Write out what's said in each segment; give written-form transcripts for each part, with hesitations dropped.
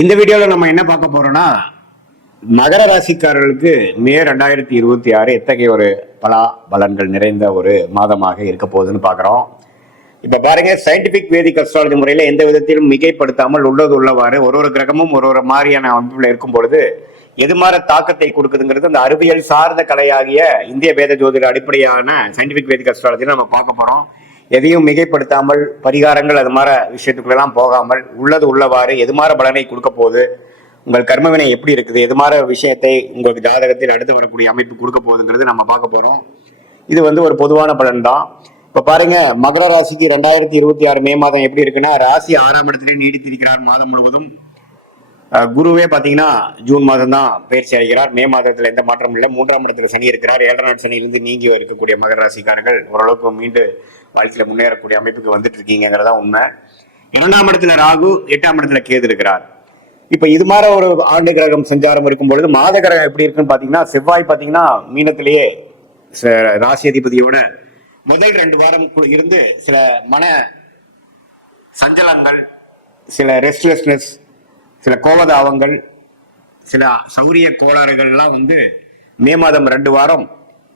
இந்த வீடியோல நம்ம என்ன பார்க்க போறோம்னா, மகர ராசிக்காரர்களுக்கு மே 2026 எத்தகைய ஒரு பலன்கள் நிறைந்த ஒரு மாதமாக இருக்க போகுதுன்னு பாக்குறோம். இப்ப பாருங்க, சயின்டிபிக் வேதிக் அஸ்ட்ராலஜி முறையில எந்த விதத்திலும் மிகைப்படுத்தாமல் உள்ளது உள்ளவாறு ஒரு கிரகமும் ஒரு மாதிரியான அமைப்புல இருக்கும் பொழுது எது மாதிரி தாக்கத்தை கொடுக்குதுங்கிறது அந்த அறிவியல் சார்ந்த கலையாகிய இந்திய வேத ஜோதிட அடிப்படையான சயின்டிபிக் வேதிக் அஸ்ட்ராலஜி நம்ம பார்க்க போறோம். எதையும் மிகைப்படுத்தாமல் பரிகாரங்கள் அது மாதிரி விஷயத்துக்குள்ளெல்லாம் போகாமல் உள்ளது உள்ளவாறு எது மாதிரி பலனை கொடுக்க போகுது, உங்கள் கர்மவினை எப்படி இருக்குது, எது மாதிரி விஷயத்தை உங்களுக்கு ஜாதகத்தில் அடுத்து வரக்கூடிய அமைப்பு கொடுக்க போகுதுங்கிறது நம்ம பார்க்க போறோம். இது ஒரு பொதுவான பலன் தான். இப்ப பாருங்க, மகர ராசிக்கு 2026 மே மாதம் எப்படி இருக்குன்னா, ராசி 6ஆம் இடத்திலே நீடித்திருக்கிறார் மாதம் முழுவதும். குருவே பாத்தீங்கன்னா ஜூன் மாதம் தான் பயிற்சி அடைகிறார். மே மாதத்துல எந்த மாற்றமும் இல்லை. 3ஆம் இடத்துல சனி இருக்கிறார். 7 நாள் சனியிலிருந்து நீங்கி இருக்கக்கூடிய மகர ராசிக்காரர்கள் ஓரளவுக்கு மீண்டு வாழ்க்கையில முன்னேறக்கூடிய அமைப்புக்கு வந்துட்டு இருக்கீங்கிறதா உண்மை. 2ஆம் இடத்துல ராகு, 8ஆம் இடத்துல கேது இருக்கிறார். இப்ப இது மாதிரி ஒரு ஆண்டு கிரகம் சஞ்சாரம் இருக்கும் பொழுது மாத கிரகம் எப்படி இருக்குன்னு பாத்தீங்கன்னா, செவ்வாய் பாத்தீங்கன்னா மீனத்திலேயே ராசி அதிபதியோட முதல் 2 வாரம் இருந்து சில மன சஞ்சலங்கள், சில ரெஸ்ட்லெஸ்னஸ், சில கோபதாபங்கள், சில சௌரிய கோளாறுகள்லாம் மே மாதம் 2 வாரம்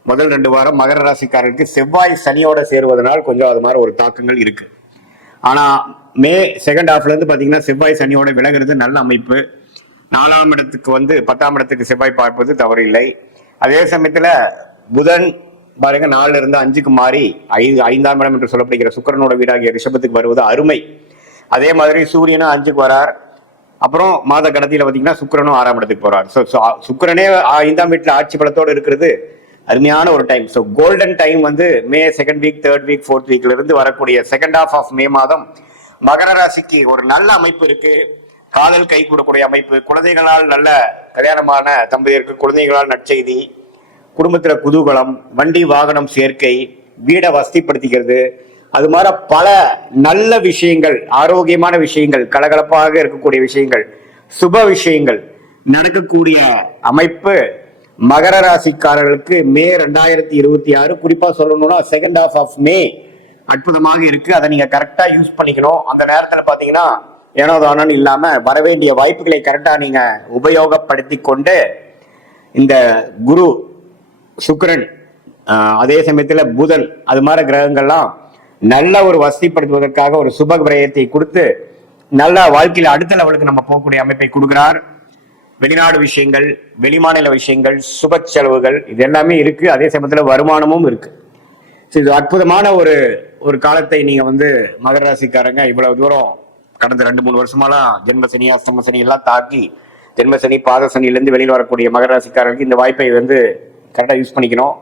முதல் 2 வாரம் மகர ராசிக்காரருக்கு செவ்வாய் சனியோட சேருவதனால் கொஞ்சம் அது மாதிரி ஒரு தாக்கங்கள் இருக்கு. ஆனா மே செகண்ட் ஹாஃப்ல இருந்து பாத்தீங்கன்னா செவ்வாய் சனியோட விலகிறது நல்ல அமைப்பு. 4ஆம் இடத்துக்கு 10ஆம் இடத்துக்கு செவ்வாய் பார்ப்பது தவறு இல்லை. அதே சமயத்துல புதன் பாருங்க 4ல இருந்து 5க்கு மாறி 5ஆம் இடம் என்று சொல்லப்படுகிற சுக்கிரனோட வீடாகிய ரிஷபத்துக்கு வருவது அருமை. அதே மாதிரி சூரியனும் 5க்கு வரார். அப்புறம் மாத கடத்தியில பாத்தீங்கன்னா சுக்கிரனும் 6ஆம் இடத்துக்கு போறார். சுக்கிரனே 5ஆம் வீட்டுல ஆட்சி பலத்தோடு இருக்கிறது அருமையான ஒரு time. So golden time May second week, third week, fourth வீக்ல இருந்து வரக்கூடிய செகண்ட் ஹாஃப் ஆஃப் மே மாதம் மகர ராசிக்கு ஒரு நல்ல அமைப்பு இருக்கு. காதல் கை கூடக்கூடிய அமைப்பு, குழந்தைகளால் நல்ல கல்யாணமான தம்பதியருக்கு குழந்தைகளால் நற்செய்தி, குடும்பத்துல குதூகலம், வண்டி வாகனம் சேர்க்கை, வீடை வசதிப்படுத்திக்கிறது, அது மாதிரி பல நல்ல விஷயங்கள், ஆரோக்கியமான விஷயங்கள், கலகலப்பாக இருக்கக்கூடிய விஷயங்கள், சுப விஷயங்கள் நடக்கக்கூடிய அமைப்பு மகர ராசிக்காரர்களுக்கு மே 2026 குறிப்பா சொல்லணும்னா செகண்ட் ஹாஃப் ஆஃப் மே அற்புதமாக இருக்கு. அதை நீங்க கரெக்டா யூஸ் பண்ணிக்கணும். அந்த நேரத்துல பாத்தீங்கன்னா ஏனோ தானோன்னு இல்லாம வரவேண்டிய வாய்ப்புகளை கரெக்டா நீங்க உபயோகப்படுத்தி கொண்டு இந்த குரு, சுக்கிரன், அதே சமயத்துல புதன், அது மாதிரி கிரகங்கள்லாம் நல்ல ஒரு வசதிப்படுத்துவதற்காக ஒரு சுப விரயத்தை கொடுத்து நல்ல வாழ்க்கையில அடுத்த லெவலுக்கு நம்ம போகக்கூடிய அமைப்பை கொடுக்கிறார். வெளிநாடு விஷயங்கள், வெளிமாநில விஷயங்கள், சுப செலவுகள், இது எல்லாமே இருக்கு. அதே சமயத்துல வருமானமும் இருக்கு. இது அற்புதமான ஒரு காலத்தை நீங்க மகர ராசிக்காரங்க இவ்வளவு தூரம் கடந்த 2-3 வருஷமாலாம் ஜென்மசனி, அஷ்டம சனி எல்லாம் தாக்கி ஜென்மசனி, பாத சனியிலிருந்து வெளியில் வரக்கூடிய மகர ராசிக்காரர்களுக்கு இந்த வாய்ப்பை கரெக்டா யூஸ் பண்ணிக்கணும்.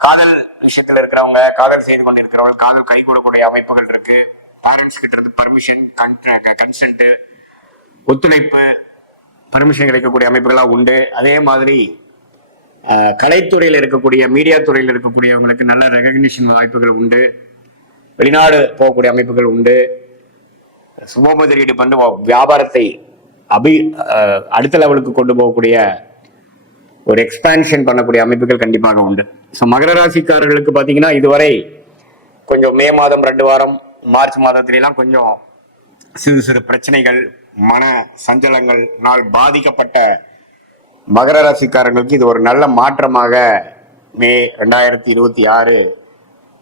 காதல் விஷயத்துல இருக்கிறவங்க, காதல் செய்து கொண்டு இருக்கிறவங்க, காதல் கை கூடக்கூடிய அமைப்புகள் இருக்கு. பேரண்ட்ஸ் கிட்ட இருந்து பர்மிஷன், கன்சென்ட், ஒத்துழைப்பு, பர்மிஷன் கிடைக்கக்கூடிய அமைப்புகளாக உண்டு. அதே மாதிரி கலைத்துறையில் இருக்கக்கூடிய, மீடியா துறையில் இருக்கக்கூடியவங்களுக்கு நல்ல ரெகக்னிஷன் வாய்ப்புகள் உண்டு. வெளிநாடு போகக்கூடிய அமைப்புகள் உண்டு. சுப முதலீடு பண்ணி வியாபாரத்தை அடுத்த லெவலுக்கு கொண்டு போகக்கூடிய ஒரு எக்ஸ்பான்ஷன் பண்ணக்கூடிய அமைப்புகள் கண்டிப்பாக உண்டு. ஸோ மகர ராசிக்காரர்களுக்கு பார்த்தீங்கன்னா இதுவரை கொஞ்சம் மே மாதம் 2 வாரம், மார்ச் மாதத்திலாம் கொஞ்சம் சிறு பிரச்சனைகள், மன சஞ்சலங்கள்னால் பாதிக்கப்பட்ட மகர ராசிக்காரங்களுக்கு இது ஒரு நல்ல மாற்றமாக மே 2026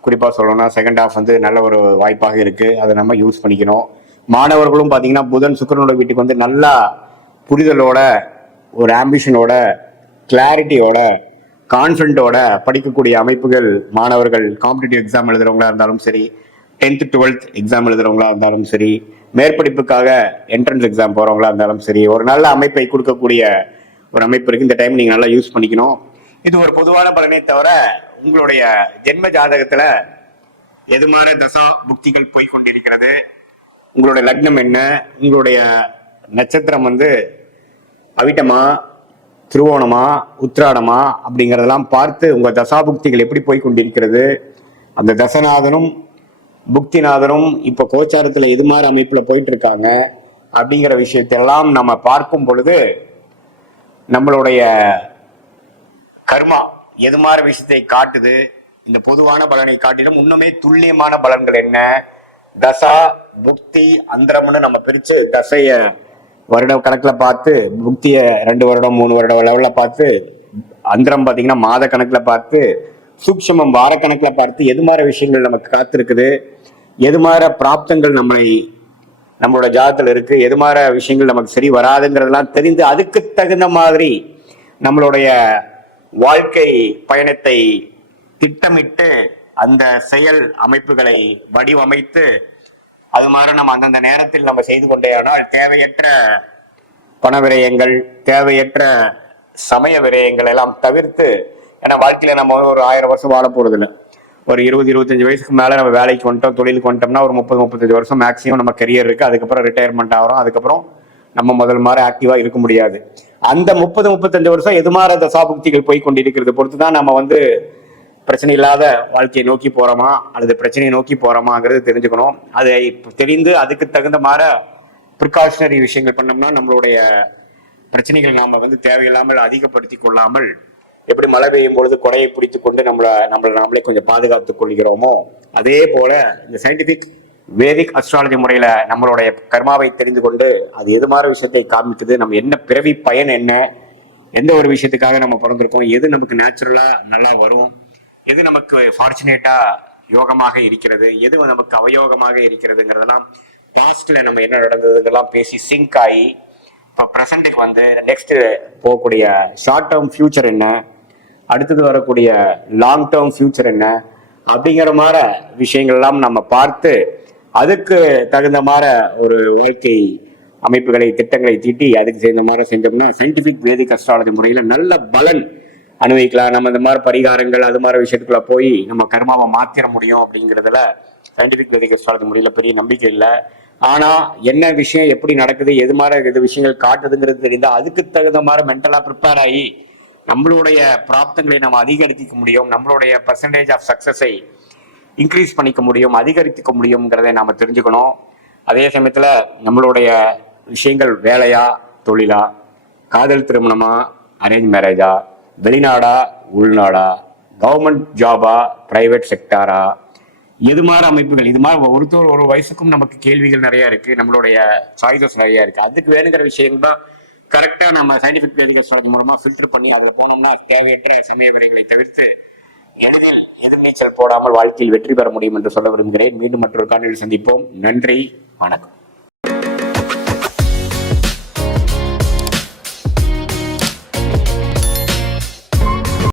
குறிப்பா சொல்லணும்னா செகண்ட் ஹாஃப் நல்ல ஒரு வாய்ப்பாக இருக்கு. அதை நம்ம யூஸ் பண்ணிக்கணும். மாணவர்களும் பாத்தீங்கன்னா புதன் சுக்கிரனோட வீட்டுக்கு நல்லா புரிதலோட, ஒரு ஆம்பிஷனோட, கிளாரிட்டியோட, கான்ஃபிடென்ட்டோட படிக்கக்கூடிய அமைப்புகள் மாணவர்கள் காம்படிட்டிவ் எக்ஸாம் எழுதுறவங்களா இருந்தாலும் சரி, 10th 12th எக்ஸாம் எழுதுறவங்களா இருந்தாலும் சரி, மேற்படிப்புக்காக என்ட்ரன்ஸ் எக்ஸாம் போறவங்களா இருந்தாலும் சரி, ஒரு நல்ல அமைப்பை கொடுக்கக்கூடிய ஒரு அமைப்பு இருக்கு. இந்த டைம் நீங்க நல்லா யூஸ் பண்ணிக்கணும். இது ஒரு பொதுவான பலனை தவிர உங்களுடைய ஜென்ம ஜாதகத்துல எது மாதிரி தசா புக்திகள் போய் கொண்டிருக்கிறது, உங்களுடைய லக்னம் என்ன, உங்களுடைய நட்சத்திரம் அவிட்டமா, திருவோணமா, உத்திராடமா அப்படிங்கறதெல்லாம் பார்த்து உங்க தசாபுக்திகள் எப்படி போய் கொண்டிருக்கிறது, அந்த தசநாதனும் புக்திநாதனும் இப்ப கோச்சாரத்துல எது மாதிரி அமைப்புல போயிட்டு இருக்காங்க அப்படிங்கிற விஷயத்தெல்லாம் நம்ம பார்க்கும் பொழுது நம்மளுடைய கர்மா எது மாதிரி விஷயத்தை காட்டுது, இந்த பொதுவான பலனை காட்டிலும் இன்னுமே துல்லியமான பலன்கள் என்ன, தசா புக்தி அந்தரம்னு நம்ம பிரிச்சு தசைய வருட கணக்குல பார்த்து, புக்திய 2 வருடம் 3 வருடம் லெவல்ல பார்த்து, அந்தரம் பாத்தீங்கன்னா மாத கணக்குல பார்த்து, சூக்ஷமம் வார கணக்குல பார்த்து எது மாதிரி விஷயங்கள் நமக்கு காத்திருக்குது, எது மாதிரி பிராப்தங்கள் நம்மளோட ஜாதத்துல இருக்கு, எது மாதிரி விஷயங்கள் நமக்கு சரி வராதுங்கிறதெல்லாம் தெரிந்து அதுக்கு தகுந்த மாதிரி நம்மளுடைய வாழ்க்கை பயணத்தை திட்டமிட்டு அந்த செயல் அமைப்புகளை வடிவமைத்து அது மாதிரி நம்ம அந்தந்த நேரத்தில் நம்ம செய்து கொண்டே ஆனால் தேவையற்ற பண விரயங்கள், தேவையற்ற சமய விரயங்கள் எல்லாம் தவிர்த்து, ஏன்னா வாழ்க்கையில நம்ம ஒரு 1000 வருஷம் வாழ போறது இல்லை. ஒரு 20-25 வயசுக்கு மேல நம்ம வேலைக்கு வந்துட்டோம், தொழிலுக்கு வந்துட்டோம்னா ஒரு 30-35 வருஷம் மேக்சிமம் நம்ம கரியர் இருக்கு. அதுக்கப்புறம் ரிட்டையர்மெண்ட் ஆகிறோம். அதுக்கப்புறம் நம்ம முதல் மாதிரி ஆக்டிவா இருக்க முடியாது. அந்த 30-35 வருஷம் எது மாதிரி அந்த சாபுக்திகள் போய் கொண்டிருக்கிறது பொறுத்துதான் நம்ம பிரச்சனை இல்லாத வாழ்க்கையை நோக்கி போறோமா அல்லது பிரச்சனையை நோக்கி போறோமாங்கிறது தெரிஞ்சுக்கணும். அதை தெரிந்து அதுக்கு தகுந்த மாதிரி ப்ரிகாஷனரி விஷயங்கள் பண்ணோம்னா நம்மளுடைய பிரச்சனைகள் நாம தேவையில்லாமல் அதிகப்படுத்தி கொள்ளாமல், எப்படி மழை பெய்யும் பொழுது கொடையை பிடித்து கொண்டு நம்மளை நாமளே கொஞ்சம் பாதுகாத்துக் கொள்கிறோமோ, அதே போல இந்த சயின்டிபிக் வேதிக் அஸ்ட்ராலஜி முறையில நம்மளுடைய கர்மாவை தெரிந்து கொண்டு அது எது மாதிரி விஷயத்தை காமிக்குது, நம்ம என்ன பிறவி பயன் என்ன, எந்த ஒரு விஷயத்துக்காக நம்ம பிறந்திருக்கோம், எது நமக்கு நேச்சுரலா நல்லா வரும், எது நமக்கு ஃபார்ச்சுனேட்டா யோகமாக இருக்கிறது, எது நமக்கு அவயோகமாக இருக்கிறதுங்கிறதெல்லாம் பாஸ்ட்ல நம்ம என்ன நடந்ததுங்கெல்லாம் பேசி சிங்க் ஆகி இப்போ ப்ரெசண்ட்டுக்கு நெக்ஸ்ட் போகக்கூடிய ஷார்ட் டேர்ம் ஃபியூச்சர் என்ன, அடுத்தது வரக்கூடிய லாங் டேர்ம் ஃபியூச்சர் என்ன அப்படிங்கிற மாதிரி விஷயங்கள்லாம் நம்ம பார்த்து அதுக்கு தகுந்த மாதிரி ஒரு வாழ்க்கை அமைப்புகளை திட்டங்களை தீட்டி அதுக்கு சேர்ந்த மாதிரி செஞ்சோம்னா சயின்டிபிக் வேதிக் அஸ்ட்ராலஜி முறையில நல்ல பலன் அனுபவிக்கலாம். நம்ம இந்த மாதிரி பரிகாரங்கள் அது மாதிரி விஷயத்துக்குள்ள போய் நம்ம கர்மாவை மாத்திர முடியும் அப்படிங்கிறதுல சயின்டிபிக் வேதிக் அஸ்ட்ராலஜி முறையில பெரிய நம்பிக்கை இல்லை. ஆனா என்ன விஷயம் எப்படி நடக்குது, எது மாதிரி இது விஷயங்கள் காட்டுதுங்கிறது தெரிந்தா அதுக்கு தகுந்த மாதிரி மென்டலா ப்ரிப்பேர் ஆகி நம்மளுடைய பிராப்தங்களை நம்ம அதிகரிக்க முடியும், நம்மளுடைய பர்சன்டேஜ் ஆஃப் சக்சஸை இன்க்ரீஸ் பண்ணிக்க முடியும், அதிகரித்துக்க முடியுங்கிறத நாம தெரிஞ்சுக்கணும். அதே சமயத்துல நம்மளுடைய விஷயங்கள் வேலையா, தொழிலா, காதல் திருமணமா, அரேஞ்ச் மேரேஜா, வெளிநாடா, உள்நாடா, கவர்மெண்ட் ஜாபா, பிரைவேட் செக்டாரா, எது மாதிரி அமைப்புகள், இது மாதிரி ஒரு வயசுக்கும் நமக்கு கேள்விகள் நிறைய இருக்கு, நம்மளுடைய சாய்ஸஸ் நிறைய இருக்கு. அதுக்கு வேணுங்கிற விஷயங்கள் தான் கரெக்டா நம்ம சயின்டிபிக் வேதிக் அஸ்ட்ராலஜி மூலமா ஃபில்டர் பண்ணி அதுல போனோம்னா தேவையற்ற சமய விரைகளை தவிர்த்து எளிதில் எதிர்நீச்சல் போடாமல் வாழ்க்கையில் வெற்றி பெற முடியும் என்று சொல்ல விரும்புகிறேன். மீண்டும் மற்றொரு காணொலியில் சந்திப்போம். நன்றி, வணக்கம்.